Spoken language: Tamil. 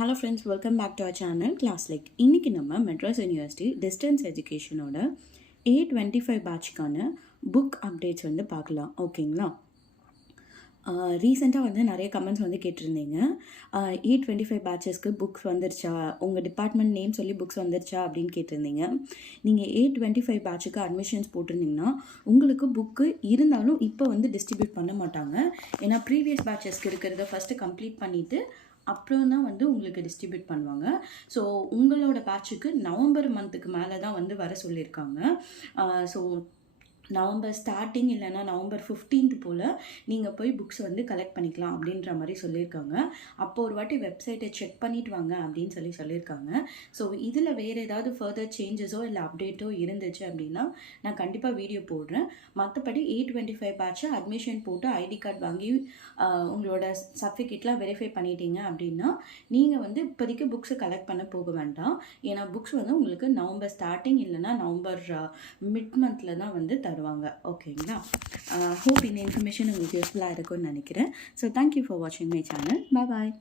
Hello friends, welcome back to our channel class like. இன்றைக்கி நம்ம மெட்ராஸ் யூனிவர்சிட்டி டிஸ்டன்ஸ் எஜுகேஷனோட A25 பேட்ச்க்கான புக் அப்டேட்ஸ் வந்து பார்க்கலாம். ஓகேங்களா? ரீசெண்டாக வந்து நிறைய கமெண்ட்ஸ் வந்து கேட்டிருந்தீங்க. A25 பேட்சஸ்க்கு புக்ஸ் வந்துருச்சா, உங்கள் டிபார்ட்மெண்ட் நேம் சொல்லி புக்ஸ் வந்துருச்சா அப்படின்னு கேட்டிருந்தீங்க. நீங்கள் A25 பேட்சுக்கு அட்மிஷன்ஸ் போட்டிருந்தீங்கன்னா உங்களுக்கு புக்கு இருந்தாலும் இப்போ வந்து டிஸ்ட்ரிபியூட் பண்ண மாட்டாங்க. ஏன்னா ப்ரீவியஸ் பேட்சஸ்க்கு இருக்கிறத ஃபஸ்ட்டு கம்ப்ளீட் பண்ணிவிட்டு அப்புறம் தான் வந்து உங்களுக்கு டிஸ்ட்ரிபியூட் பண்ணுவாங்க. ஸோ உங்களோட பேட்சுக்கு நவம்பர் மந்த்துக்கு மேலே தான் வந்து வர சொல்லியிருக்காங்க. ஸோ நவம்பர் ஸ்டார்டிங் இல்லைனா நவம்பர் 15th போல் நீங்கள் போய் புக்ஸ் வந்து கலெக்ட் பண்ணிக்கலாம் அப்படின்ற மாதிரி சொல்லியிருக்காங்க. அப்போ ஒரு வாட்டி வெப்சைட்டை செக் பண்ணிட்டு வாங்க அப்படின்னு சொல்லியிருக்காங்க. ஸோ இதில் வேறு ஏதாவது ஃபர்தர் சேஞ்சஸோ இல்லை அப்டேட்டோ இருந்துச்சு அப்படின்னா நான் கண்டிப்பாக வீடியோ போடுறேன். மற்றபடி A25 பேட்சை அட்மிஷன் போட்டு ஐடி கார்டு வாங்கி உங்களோட சர்டிஃபிகேட்லாம் வெரிஃபை பண்ணிட்டீங்க அப்படின்னா நீங்கள் வந்து இப்போதைக்கு புக்ஸை கலெக்ட் பண்ண போக வேண்டாம். ஏன்னா புக்ஸ் வந்து உங்களுக்கு நவம்பர் ஸ்டார்டிங் இல்லைனா நவம்பர் மிட் மந்தில் தான் வந்து தருவாங்க. ஓகேங்களா? ஹோப் இந்த இன்ஃபர்மேஷன் உங்களுக்கு யூஸ்ஃபுல்லாக இருக்கும்னு நினைக்கிறேன். ஸோ தேங்க்யூ ஃபார் வாட்சிங் மை சேனல். பாய்.